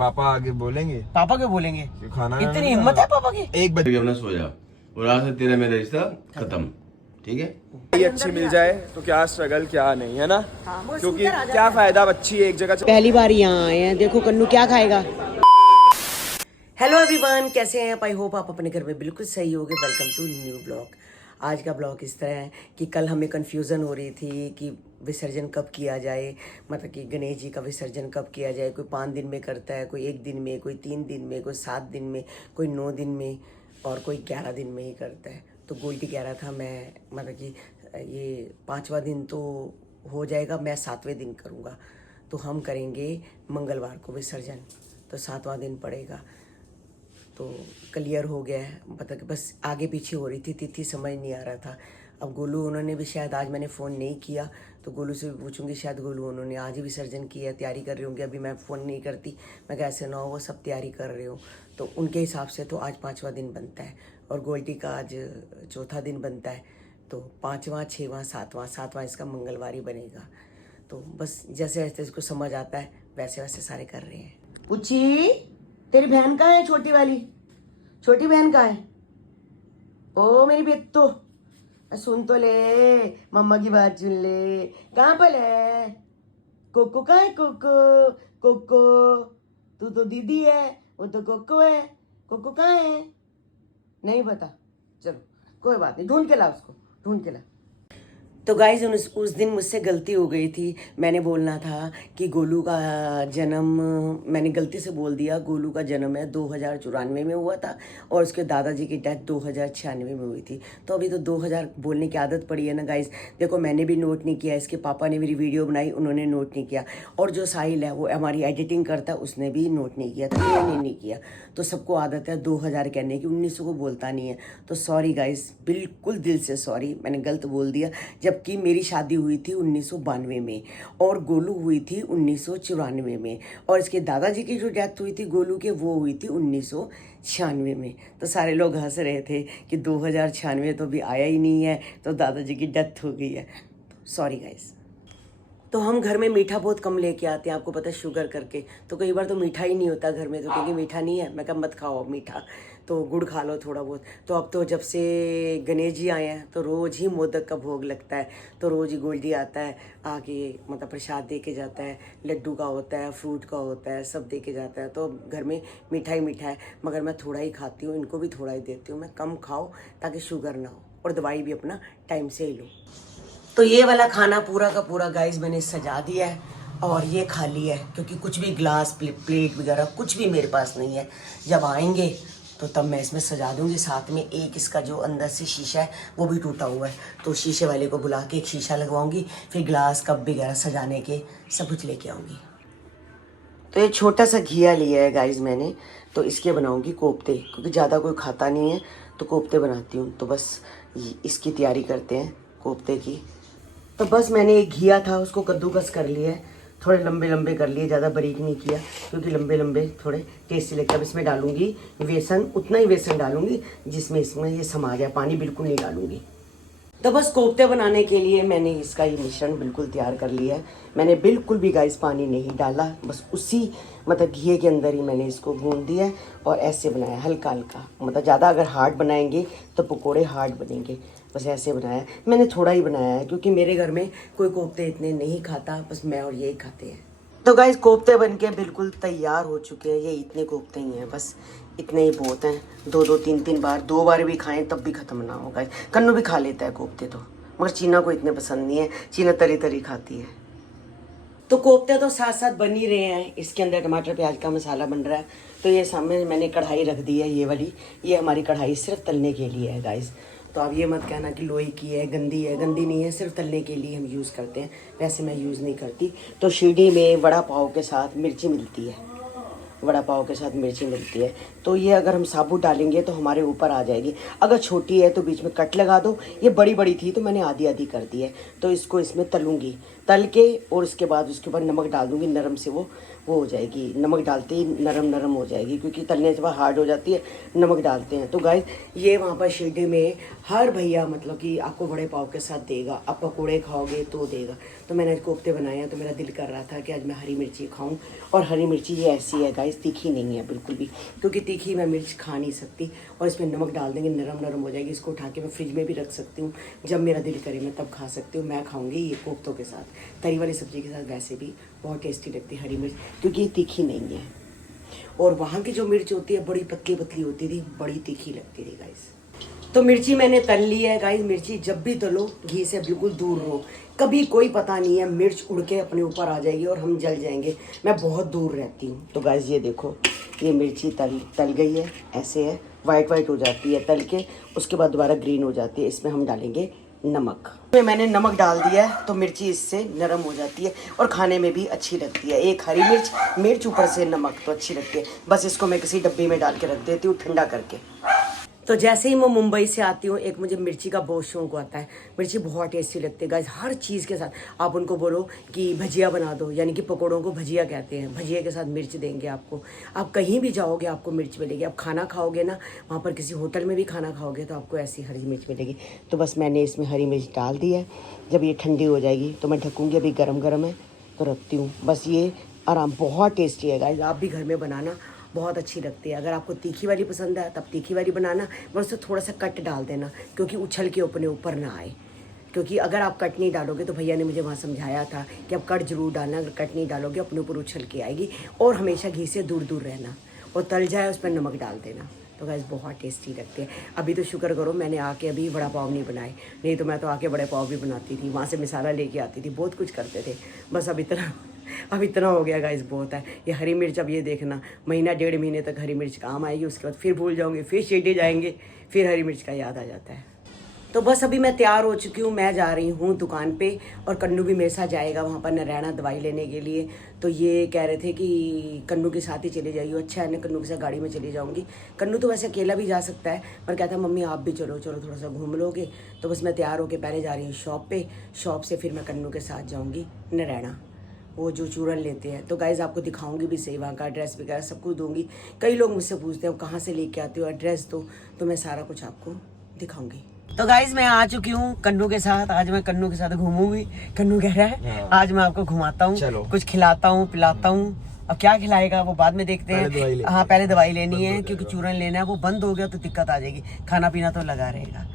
पापा आगे बोलेंगे। पापा क्यों बोलेंगे? खाना इतनी हिम्मत है पापा की? 1 बजे अपना सो जा और आज से तेरा मेरा रिश्ता खत्म, ठीक है। ये अच्छी मिल जाए तो क्या स्ट्रगल क्या नहीं है ना, क्योंकि क्या फायदा बच्ची एक जगह। पहली बार यहाँ आए हैं, देखो कन्नू क्या खाएगा। हेलो एवरीवन, कैसे हैं आप? आई होप आप अपने घर में बिल्कुल सही होगे। Welcome to new blog. आज का ब्लॉग इस तरह है कि कल हमें कन्फ्यूज़न हो रही थी कि विसर्जन कब किया जाए, मतलब कि गणेश जी का विसर्जन कब किया जाए। कोई 5 दिन में करता है, कोई 1 दिन में, कोई 3 दिन में, कोई 7 दिन में, कोई 9 दिन में और कोई 11 दिन में ही करता है। तो गोल्डी कह रहा था मैं मतलब कि ये 5वां दिन तो हो जाएगा, मैं 7वें दिन करूँगा। तो हम करेंगे मंगलवार को विसर्जन, तो 7वां दिन पड़ेगा। तो क्लियर हो गया है, मतलब कि बस आगे पीछे हो रही थी, तिथि समझ नहीं आ रहा था। अब गोलू उन्होंने भी शायद, आज मैंने फ़ोन नहीं किया तो गोलू से भी पूछूंगी, शायद गोलू उन्होंने आज ही विसर्जन किया, तैयारी कर रही होंगी। अभी मैं फ़ोन नहीं करती, मैं कैसे ना हो, वो सब तैयारी कर रहे हो। तो उनके हिसाब से तो आज 5वां दिन बनता है और गोल्डी का आज 4था दिन बनता है। तो 5वां, 6वां, 7वां इसका मंगलवार ही बनेगा। तो बस जैसे जैसे इसको समझ आता है वैसे वैसे सारे कर रहे हैं। पूछी तेरी बहन कहाँ है? छोटी वाली छोटी बहन कहाँ है? ओ मेरी बेटो, सुन तो ले, मम्मा की बात सुन ले। कहाँ पर है कोको? कहाँ है कोको? कोको तू तो दीदी है, वो तो कोको है। कोको कहाँ है? नहीं पता, चलो कोई बात नहीं, ढूंढ के ला उसको, ढूंढ के ला। तो गाइज उस दिन मुझसे गलती हो गई थी। मैंने बोलना था कि गोलू का जन्म, मैंने गलती से बोल दिया गोलू का जन्म है 2094 में हुआ था और उसके दादाजी की डेथ 2096 में हुई थी। तो अभी तो 2000 बोलने की आदत पड़ी है ना गाइज। देखो मैंने भी नोट नहीं किया, इसके पापा ने मेरी वीडियो बनाई, उन्होंने नोट नहीं किया, और जो साहिल है वो हमारी एडिटिंग करता है, उसने भी नोट नहीं किया, तो मैंने नहीं किया। तो सबको आदत है 2000 कहने की, 1900 को बोलता नहीं है। तो सॉरी गाइज, बिल्कुल दिल से सॉरी, मैंने गलत बोल दिया। जबकि मेरी शादी हुई थी 1992 में और गोलू हुई थी 1994 में, और इसके दादाजी की जो डेथ हुई थी गोलू के, वो हुई थी 1996 में। तो सारे लोग हंस रहे थे कि 2096 तो अभी आया ही नहीं है, तो दादाजी की डेथ हो गई है। Sorry guys. तो हम घर में मीठा बहुत कम लेके आते हैं, आपको पता है, शुगर करके। तो कई बार तो मीठा ही नहीं होता घर में, तो क्योंकि मीठा नहीं है, मैं कहा मत खाओ मीठा, तो गुड़ खा लो थोड़ा बहुत। तो अब तो जब से गणेश जी आए हैं तो रोज़ ही मोदक का भोग लगता है, तो रोज़ ही गोल्डी आता है आके, मतलब प्रसाद दे के जाता है, लड्डू का होता है, फ्रूट का होता है, सब दे के जाता है। तो घर में मीठा ही मीठा है, मगर मैं थोड़ा ही खाती हूँ, इनको भी थोड़ा ही देती हूँ। मैं कम खाओ ताकि शुगर ना हो, और दवाई भी अपना टाइम से ही लो। तो ये वाला खाना पूरा का पूरा गाइस मैंने सजा दिया है और ये खाली है, क्योंकि कुछ भी ग्लास प्लेट वगैरह कुछ भी मेरे पास नहीं है। जब आएंगे तो तब मैं इसमें सजा दूंगी। साथ में एक इसका जो अंदर से शीशा है वो भी टूटा हुआ है, तो शीशे वाले को बुला के एक शीशा लगवाऊंगी, फिर ग्लास कप वगैरह सजाने के सब कुछ लेके आऊँगी। तो ये छोटा सा घिया लिया है गाइस मैंने, तो इसके बनाऊँगी कोफ्ते, क्योंकि ज़्यादा कोई खाता नहीं है तो कोफ्ते बनाती हूँ। तो बस इसकी तैयारी करते हैं कोफ्ते की। तो बस मैंने एक घिया था उसको कद्दूकस कर लिया है, थोड़े लंबे लंबे कर लिए, ज़्यादा बारीक नहीं किया, क्योंकि लंबे लंबे थोड़े टेस्टी लगता है। अब इसमें डालूंगी बेसन, उतना ही बेसन डालूंगी जिसमें इसमें ये समा जाए, पानी बिल्कुल नहीं डालूंगी। तो बस कोफ्ते बनाने के लिए मैंने इसका ये मिश्रण बिल्कुल तैयार कर लिया है। मैंने बिल्कुल भी गाइस पानी नहीं डाला, बस उसी मतलब घी के अंदर ही मैंने इसको गूंद दिया है और ऐसे बनाया हल्का हल्का। मतलब ज़्यादा अगर हार्ड बनाएंगे तो पकोड़े हार्ड बनेंगे, बस ऐसे बनाया। मैंने थोड़ा ही बनाया है क्योंकि मेरे घर में कोई कोफ्ते इतने नहीं खाता, बस मैं और यही खाते हैं। तो गाइस कोफ्ते बनके बिल्कुल तैयार हो चुके हैं। ये इतने कोफ्ते ही हैं, बस इतने ही बहुत हैं। 2-2 3-3 बार, 2 बार भी खाएं तब भी ख़त्म ना हो। गाइस कन्नू भी खा लेता है कोफ्ते तो, मगर चीना को इतने पसंद नहीं है, चीना तरी तरी खाती है। तो कोफ्ते तो साथ साथ बन ही रहे हैं, इसके अंदर टमाटर प्याज का मसाला बन रहा है। तो ये सामने मैंने कढ़ाई रख दी है, ये वाली, ये हमारी कढ़ाई सिर्फ तलने के लिए है गाइस। तो आप ये मत कहना कि लोहे की है, गंदी है, गंदी नहीं है, सिर्फ तलने के लिए हम यूज़ करते हैं, वैसे मैं यूज़ नहीं करती। तो शिरडी में वड़ा पाव के साथ मिर्ची मिलती है, वड़ा पाव के साथ मिर्ची मिलती है, तो ये अगर हम साबुत डालेंगे तो हमारे ऊपर आ जाएगी। अगर छोटी है तो बीच में कट लगा दो, ये बड़ी बड़ी थी तो मैंने आधी आधी कर दी है। तो इसको इसमें तलूँगी, तल के और उसके बाद उसके ऊपर नमक डाल दूँगी, नरम से वो वो हो जाएगी, नमक डालते ही नरम नरम हो जाएगी, क्योंकि तलने के बाद हार्ड हो जाती है, नमक डालते हैं। तो गाइस ये वहाँ पर शिरडी में हर भैया मतलब कि आपको बड़े पाव के साथ देगा, आप पकौड़े खाओगे तो देगा। तो मैंने आज कोफ्ते बनाए हैं, तो मेरा दिल कर रहा था कि आज मैं हरी मिर्ची खाऊं। और हरी मिर्ची ये ऐसी है गाइस, तीखी नहीं है बिल्कुल भी, क्योंकि तीखी मैं मिर्च खा नहीं सकती। और इसमें नमक डाल देंगे, नरम नरम हो जाएगी। इसको उठा के मैं फ्रिज में भी रख सकती हूँ, जब मेरा दिल करे मैं तब खा सकती हूँ। मैं खाऊंगी ये कोफ्तों के साथ, तरी वाली सब्जी के साथ वैसे भी बहुत टेस्टी लगती है हरी मिर्च, क्योंकि ये तीखी नहीं है। और वहाँ की जो मिर्च होती है बड़ी पतली पतली होती थी, बड़ी तीखी लगती थी गाइस। तो मिर्ची मैंने तल ली है गाइस। मिर्ची जब भी तलो घी से बिल्कुल दूर रहो, कभी कोई पता नहीं है मिर्च उड़ के अपने ऊपर आ जाएगी और हम जल जाएंगे। मैं बहुत दूर रहती हूँ। तो गाइस ये देखो, ये मिर्ची तल गई है, ऐसे है, वाइट वाइट हो जाती है तल के, उसके बाद दोबारा ग्रीन हो जाती है। इसमें हम डालेंगे नमक। मैंने नमक डाल दिया है तो मिर्ची इससे नरम हो जाती है और खाने में भी अच्छी लगती है। एक हरी मिर्च ऊपर से नमक, तो अच्छी लगती है। बस इसको मैं किसी डब्बे में डाल के रख देती हूँ ठंडा करके। तो जैसे ही मैं मुंबई से आती हूँ, एक मुझे मिर्ची का बहुत शौक आता है। मिर्ची बहुत टेस्टी लगती है गाइस, हर चीज़ के साथ। आप उनको बोलो कि भजिया बना दो, यानी कि पकौड़ों को भजिया कहते हैं, भजिया के साथ मिर्च देंगे आपको। आप कहीं भी जाओगे आपको मिर्च मिलेगी। आप खाना खाओगे ना, वहाँ पर किसी होटल में भी खाना खाओगे तो आपको ऐसी हरी मिर्च मिलेगी। तो बस मैंने इसमें हरी मिर्च डाल दी है। जब ये ठंडी हो जाएगी तो मैं ढकूँगी, अभी गरम गरम है तो रखती हूँ। बस ये आराम, बहुत टेस्टी है गाइस, आप भी घर में बनाना, बहुत अच्छी लगती है। अगर आपको तीखी वाली पसंद है तब तीखी वाली बनाना, बस उससे थोड़ा सा कट डाल देना, क्योंकि उछल के अपने ऊपर ना आए। क्योंकि अगर आप कट नहीं डालोगे, तो भैया ने मुझे वहाँ समझाया था कि आप कट जरूर डालना, अगर कट नहीं डालोगे अपने ऊपर उछल के आएगी। और हमेशा घी से दूर दूर रहना, और तल जाए उस पर नमक डाल देना। तो गाइस बहुत टेस्टी लगती है। अभी तो शुक्र करो मैंने आके अभी वड़ा पाव नहीं बनाए, नहीं तो मैं तो आके बड़े पाव भी बनाती थी, वहाँ से मसाला लेके आती थी, बहुत कुछ करते थे। बस अब इतना हो गया गाइस, बहुत है। ये हरी मिर्च, अब ये देखना महीना 1.5 महीने तक हरी मिर्च काम आएगी, उसके बाद फिर भूल जाऊंगी, फिर शिरडी जाएंगे, फिर हरी मिर्च का याद आ जाता है। तो बस अभी मैं तैयार हो चुकी हूँ, मैं जा रही हूँ दुकान पे, और कन्नू भी मेरे साथ जाएगा वहाँ पर नारायणा दवाई लेने के लिए। तो ये कह रहे थे कि कन्नू के साथ ही चले जाइए। अच्छा है ना, कन्नू के साथ गाड़ी में चली जाऊँगी। कन्नू तो वैसे अकेला भी जा सकता है, पर कहता है मम्मी आप भी चलो थोड़ा सा घूम लोगे। तो बस मैं तैयार होकर पहले जा रही हूँ शॉप पे, शॉप से फिर मैं कन्नू के साथ जाऊँगी नारायणा, वो जो चूरन लेते हैं। तो गाइज़ आपको दिखाऊंगी भी सही, वहाँ का एड्रेस वगैरह सब कुछ दूंगी। कई लोग मुझसे पूछते हैं कहाँ से लेके आते हो, एड्रेस दो, तो मैं सारा कुछ आपको दिखाऊंगी। तो गाइज़ मैं आ चुकी हूँ कन्नू के साथ। आज मैं कन्नू के साथ घूमूंगी। कन्नू कह रहा है आज मैं आपको घुमाता हूँ, कुछ खिलाता हूँ पिलाता हूँ। अब क्या खिलाएगा वो बाद में देखते हैं। हाँ पहले दवाई लेनी है, क्योंकि चूरन लेना है, वो बंद हो गया तो दिक्कत आ जाएगी। खाना पीना तो लगा रहेगा।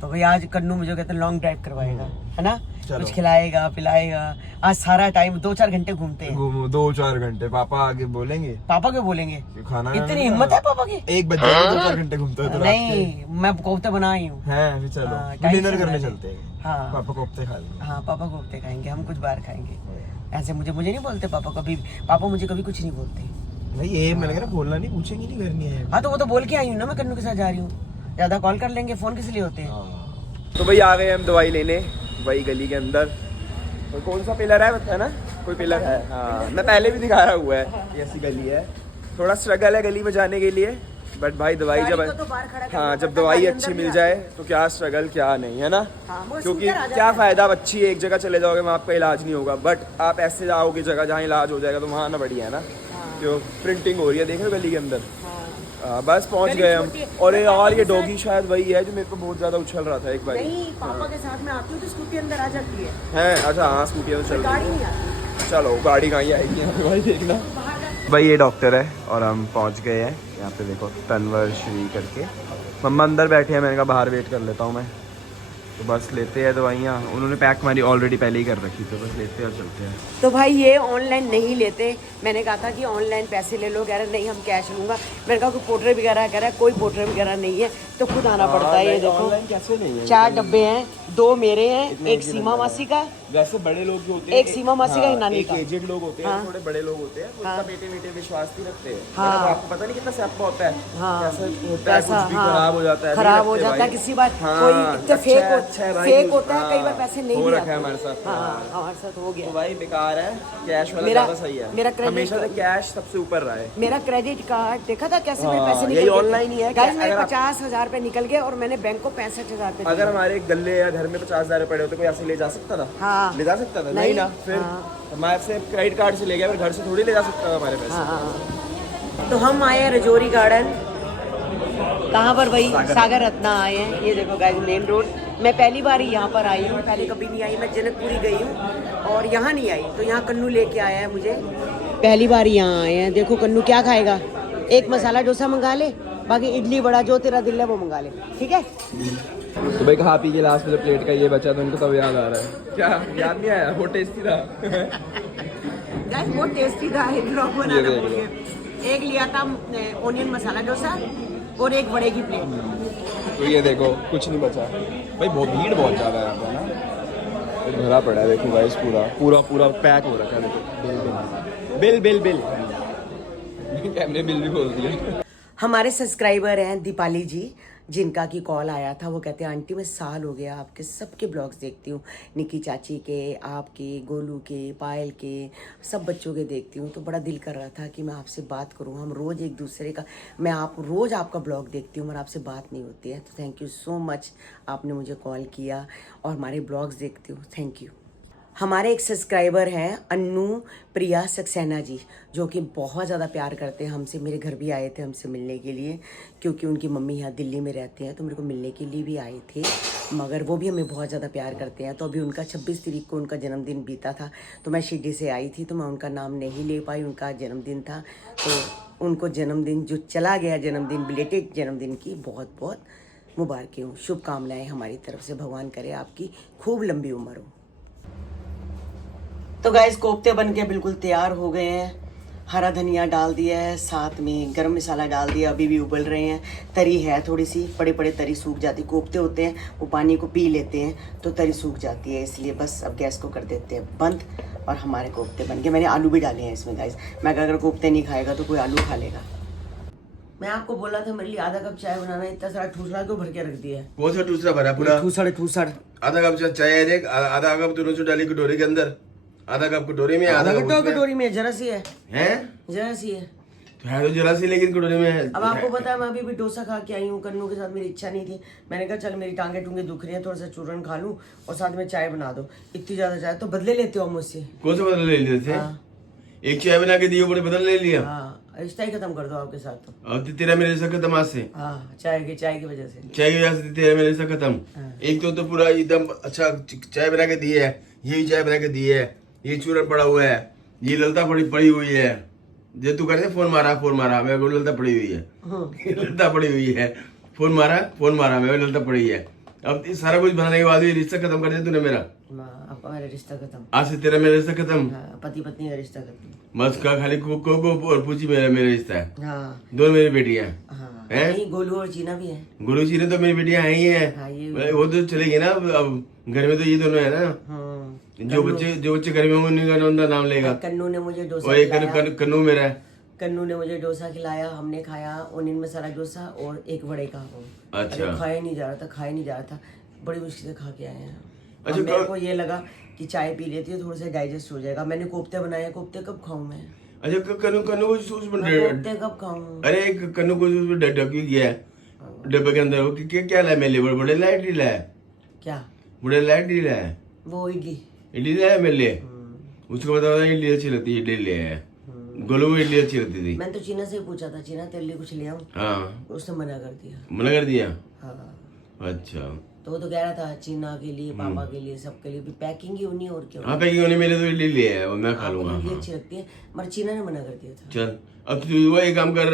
तो भाई आज कन्नू मुझे कहते हैं लॉन्ग ड्राइव करवाएगा, है ना, कुछ खिलाएगा पिलाएगा। आज सारा टाइम 2-4 घंटे घूमते हैं, 2-4 घंटे। पापा आगे बोलेंगे, पापा क्यों बोलेंगे, खाना इतनी हिम्मत है पापा की। 1 बजे 2-4 घंटे घूमते हो तो नहीं, मैं कोफ्ते बनाई हूँ। फिर चलो डिनर करने चलते हैं। हाँ पापा कोफ्ते खा लेंगे। हाँ पापा कोफ्ते खाएंगे, हम कुछ बाहर खाएंगे। ऐसे मुझे नहीं बोलते पापा कभी, पापा मुझे कभी कुछ नहीं बोलते भाई। ये मैंने कहा बोलना नहीं, पूछेंगे नहीं, करनी है। हाँ तो वो तो बोल के आई हूँ ना मैं कन्नू के साथ जा रही हूँ। ज्यादा कॉल कर लेंगे, फोन किस लिए होते हैं। तो भाई आ गए हम दवाई लेने, वही गली के अंदर। और कौन सा पिलर है ना, कोई पिलर है। हाँ मैं पहले भी दिखाया हुआ है, ये ऐसी गली है। थोड़ा स्ट्रगल है गली में जाने के लिए, बट भाई दवाई जब हाँ जब दवाई अच्छी मिल जाए तो क्या स्ट्रगल क्या नहीं, है ना। क्योंकि क्या फ़ायदा, अब अच्छी एक जगह चले जाओगे वहाँ आपका इलाज नहीं होगा, बट आप ऐसे जाओगे जगह जहाँ इलाज हो जाएगा, तो वहाँ ना बढ़िया है ना। जो प्रिंटिंग हो रही है देख रहे हो गली के अंदर। बस पहुंच गए हम। और यार ये डॉगी शायद वही है जो मेरे को बहुत ज्यादा उछल रहा था एक बार। नहीं पापा के साथ में आती हूँ तो स्कूटी अंदर आ जाती है। अच्छा हाँ स्कूटी तो चल गाड़ी नहीं आती। चलो गाड़ी कहाँ आएगी भाई, देखना। भाई ये डॉक्टर है और हम पहुंच गए हैं यहाँ पे, देखो तनवर श्री करके। मम्मा अंदर बैठे हैं, मैंने कहा बाहर वेट कर लेता हूँ मैं। तो बस लेते हैं दवाइयाँ, उन्होंने पैक हमारी ऑलरेडी पहले ही कर रखी, तो बस लेते हैं और चलते हैं। तो भाई ये ऑनलाइन नहीं लेते, मैंने कहा था कि ऑनलाइन पैसे ले लो, कह रहे नहीं हम कैश लूँगा। मैंने कहा कोई पोर्टर वगैरह कह रहा है, कोई पोर्टर वगैरह नहीं है, तो खुद आना पड़ता है। ये देखो कैसे नहीं है, 4 डब्बे हैं, 2 मेरे हैं, एक सीमा मासी का, वैसे बड़े लोग जो होते हैं, एक सीमा मासी का, नानी का। एजेड लोग होते हैं, थोड़े बड़े लोग होते हैं, उनका बेटे विश्वास नहीं रखते हैं। आपको पता नहीं कितना स्यापा होता है, कैसे होता है, कुछ भी खराब हो जाता है, खराब हो जाता है किसी बार, कोई इतने फेक अच्छा है भाई, फेक होता है, कई बार पैसे नहीं हो भी रखा है आते। हमारे साथ। हाँ हमारे साथ हो गया। तो भाई बेकार है, कैश वाला मेरा- ज्यादा सही है। मेरा credit हमेशा से card- कैश सबसे ऊपर रहा है। मेरा क्रेडिट कार्ड देखा था कैसे मेरे हाँ, पैसे निकल यही गए थे? online ही है कि Guys, मेरे अगर आप- 50,000 रुपए निकल गए और मैंने बैंक को 65,000 रुपए अगर हमारे गले या घर में 50,000 पड़े होते कोई ऐसे ले जा सकता था? हाँ। ले जा सकता था? नहीं। नहीं ना। फिर हमारे से क्रेडिट कार्ड से ले गया, फिर घर से थोड़ी ले जा सकता था हमारे पैसे। हाँ। तो हम आए हैं रजौरी गार्डन। कहाँ पर भाई? सागर रत्ना आए हैं। ये देखो गाइस मेन रोड। मैं पहली बार ही यहाँ पर आई हूँ, पहले कभी नहीं आई। मैं जनकपुरी गई हूँ और यहाँ नहीं आई, तो यहाँ कन्नू लेके आया है मुझे। पहली बार यहाँ आए हैं। देखो कन्नू क्या खाएगा? एक मसाला डोसा मंगा ले, बाकी इडली बड़ा जो तेरा दिल है वो मंगा ले, ठीक है? तो भाई खा पी के लास्ट में जब प्लेट का ये बचा तो उनको तब याद आ रहा है। क्या याद नहीं आया? वो टेस्टी था। गाइस बहुत टेस्टी था। एक ब्लॉग ये बनाना देख भूल लो। गए। एक लिया था ओनियन मसाला डोसा और एक बड़े की प्लेट। तो ये देखो कुछ नहीं बचा भाई, बहुत भीड़ बहुत ज़्यादा है यहाँ पे ना। ये भरा पड़ा है देखो गाइस, पूरा पूरा पूरा पैक हो रखा है। देखो बिल बिल बिल बिल कैमरे बिल भी बोल दिया। हमारे सब्सक्राइबर हैं दीपाली जी, जिनका की कॉल आया था। वो कहते हैं आंटी मैं साल हो गया आपके सबके ब्लॉग्स देखती हूँ, निकी चाची के, आपके, गोलू के, पायल के, सब बच्चों के देखती हूँ। तो बड़ा दिल कर रहा था कि मैं आपसे बात करूँ। हम रोज़ एक दूसरे का, मैं रोज़ आपका ब्लॉग देखती हूँ और आपसे बात नहीं होती है। तो थैंक यू सो मच, आपने मुझे कॉल किया और हमारे ब्लॉग्स देखती हूँ। Thank you. हमारे एक सब्सक्राइबर हैं अन्नू प्रिया सक्सेना जी, जो कि बहुत ज़्यादा प्यार करते हैं हमसे। मेरे घर भी आए थे हमसे मिलने के लिए, क्योंकि उनकी मम्मी यहाँ दिल्ली में रहते हैं, तो मेरे को मिलने के लिए भी आए थे। मगर वो भी हमें बहुत ज़्यादा प्यार करते हैं। तो अभी उनका 26 तारीख को उनका जन्मदिन बीता था, तो मैं शिरडी से आई थी, तो मैं उनका नाम नहीं ले पाई। उनका जन्मदिन था, तो उनको जन्मदिन जो चला गया जन्मदिन, बिलेटेड जन्मदिन की बहुत बहुत मुबारकें हो, शुभकामनाएँ हमारी तरफ से। भगवान करे आपकी खूब लंबी उम्र हो। तो गाइस कोफ्ते बन के बिल्कुल तैयार हो गए हैं। हरा धनिया डाल दिया है, साथ में गरम मसाला डाल दिया, अभी भी उबल रहे हैं। तरी है थोड़ी सी, बड़े बड़े तरी सूख जाती। कोफ्ते होते हैं वो पानी को पी लेते हैं, तो तरी सूख जाती है, इसलिए बस अब गैस को कर देते हैं बंद और हमारे कोफ्ते बन गए। मैंने आलू भी डाले हैं इसमें गाइस। मैं अगर कोफ्ते नहीं खाएगा तो कोई आलू खा लेगा। मैं आपको बोला था मेरे लिए आधा कप चाय बनाना, इतना सारा ठूसरा क्यों भर के रख दिया है? कौन सा दूसरा भरा पूरा? ठूसर आधा कप चाय है, देख आधा कप दोनों से डाली कटोरी के अंदर, आधा कप कटोरी में, आधा कप उसमें। कटोरी में जरा सी है, हैं? जरा सी है। तो है तो जरा सी, लेकिन कटोरी में है। अब आपको पता है मैं अभी भी डोसा खा के आई हूँ कन्नू के साथ। मेरी इच्छा नहीं थी, मैंने कहा चल मेरी टांगे टूंगे दुख रही हैं, थोड़ा सा चूरन खा लूँ और साथ में चाय बना दो। इतनी ज्यादा चाय तो बदले लेते हो मुझसे? कौन सा बदल ले लिए थे? हाँ। एक चाय बना के दिए, बड़े बदल ले लिया। हाँ, रिश्ता ही खत्म कर दो आपके साथ तो। अब तो तेरा मेरे से खत्म आज से। हाँ, चाय की वजह से। चाय की वजह से तेरा मेरे से खत्म। एक तो पूरा एकदम अच्छा चाय बना के दिए है, ये भी चाय बना के दिए है, ये चूरन पड़ा हुआ है, ये ललता पड़ी हुई है। जो तू करते फोन मारा मेरे को ललता पड़ी हुई है। ललता पड़ी हुई है, फोन मारा मेरे को ललता पड़ी है। अब सारा कुछ बनाने के बाद भी रिश्ता खत्म कर दिया तूने मेरा। आपका मेरा रिश्ता खत्म। आज से तेरा मेरा रिश्ता खत्म। हाँ, पति पत्नी का रिश्ता खत्म। बस का खाली को और पूछी मेरा रिश्ता है। हाँ दोनों मेरी बेटियां हाँ, हैं? नहीं गोलू और चीना भी है। गुरु जी ने तो मेरी बेटियां हैं ही हाँ, ये है। वो तो चलेगी ना, अब घर में तो ये दोनों है ना। जो बच्चे घर में होंगे उन्हीं का उनका नाम लेगा। कन्नू ने मुझे डोसा और एक खिलाया। कन्नू मेरा है। कन्नू ने मुझे डोसा खिलाया, हमने खाया ओनियन मसाला डोसा और एक वड़े का। अच्छा। अरे खाया नहीं जा रहा था, बड़ी मुश्किल से खा के आए हैं। अच्छा, अब मेरे को ये लगा कि चाय पी लेती है थोड़ा सा डाइजेस्ट हो जाएगा। मैंने कोफ्ते बनाए, कोफ्ते कब खाऊं मैं? अच्छा कन्नू को जूस बन मैं कोफ्ते कब खाऊं? अरे कन्नू को जूस ढक गया है डब्बे के अंदर। वो क्या लाया मेरे लिए? बड़े लाया इडली लाया? क्या बड़े लाया इडली लाया? वो इडली लाया मेरे लिए। उसको बता इडली अच्छी लगती है, इडली ले आया। गोलू को इडली अच्छी लगती थी। मैंने तो चीना से ही पूछा था, चीना तेरे लिए कुछ ले आऊं? हाँ, उसने मना कर दिया। मना कर दिया। हाँ, अच्छा, तो वो तो कह रहा था चीना के लिए, पापा के लिए, सबके लिए भी पैकिंग ही होनी और क्या। हाँ पैकिंग होने मेरे तो इडली ले आया, मैं खा आपको लूंगा। इडली अच्छी लगती है, मगर चीना ने मना कर दिया था। चल अब तू वो एक काम कर,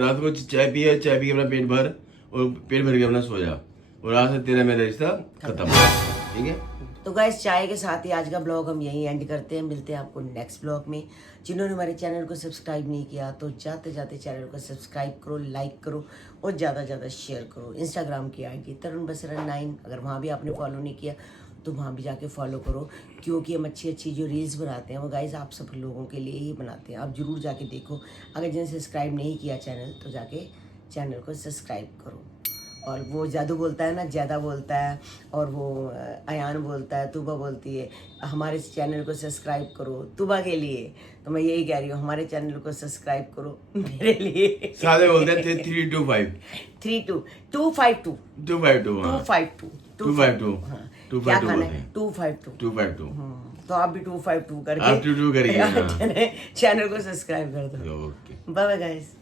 रात को चाय पी के अपना पेट भर और पेट भर के अपना सो जा, और आज से तेरा मेरा रिश्ता खत्म, ठीक है? तो गाइस चाय के साथ ही आज का ब्लॉग हम यहीं एंड करते हैं। मिलते हैं आपको नेक्स्ट ब्लॉग में। जिन्होंने हमारे चैनल को सब्सक्राइब नहीं किया तो जाते जाते चैनल को सब्सक्राइब करो, लाइक करो और ज़्यादा से ज़्यादा शेयर करो। इंस्टाग्राम की आईडी तरुण बसरा 9, अगर वहाँ भी आपने फॉलो नहीं किया तो वहाँ भी जाके फॉलो करो, क्योंकि हम अच्छी अच्छी जो रील्स बनाते हैं वो गाइस आप सब लोगों के लिए ही बनाते हैं। आप ज़रूर जाके देखो। अगर जिन्हें सब्सक्राइब नहीं किया चैनल तो जाके चैनल को सब्सक्राइब करो। और वो जादू बोलता है ना, ज्यादा बोलता है, और वो अयान बोलता है, तुबा बोलती है हमारे इस चैनल को सब्सक्राइब करो तुबा के लिए। तो मैं यही कह रही हूँ, हमारे चैनल को सब्सक्राइब करो मेरे लिए। सादे बोलते हैं 325 252 252 हाँ। 252 क्या खाना बोलते है? हैं। 252 252 तो आप भी 252 करके आप 252 करिए, हाँ। चैनल को सब्सक्राइब कर दो। Okay bye bye guys.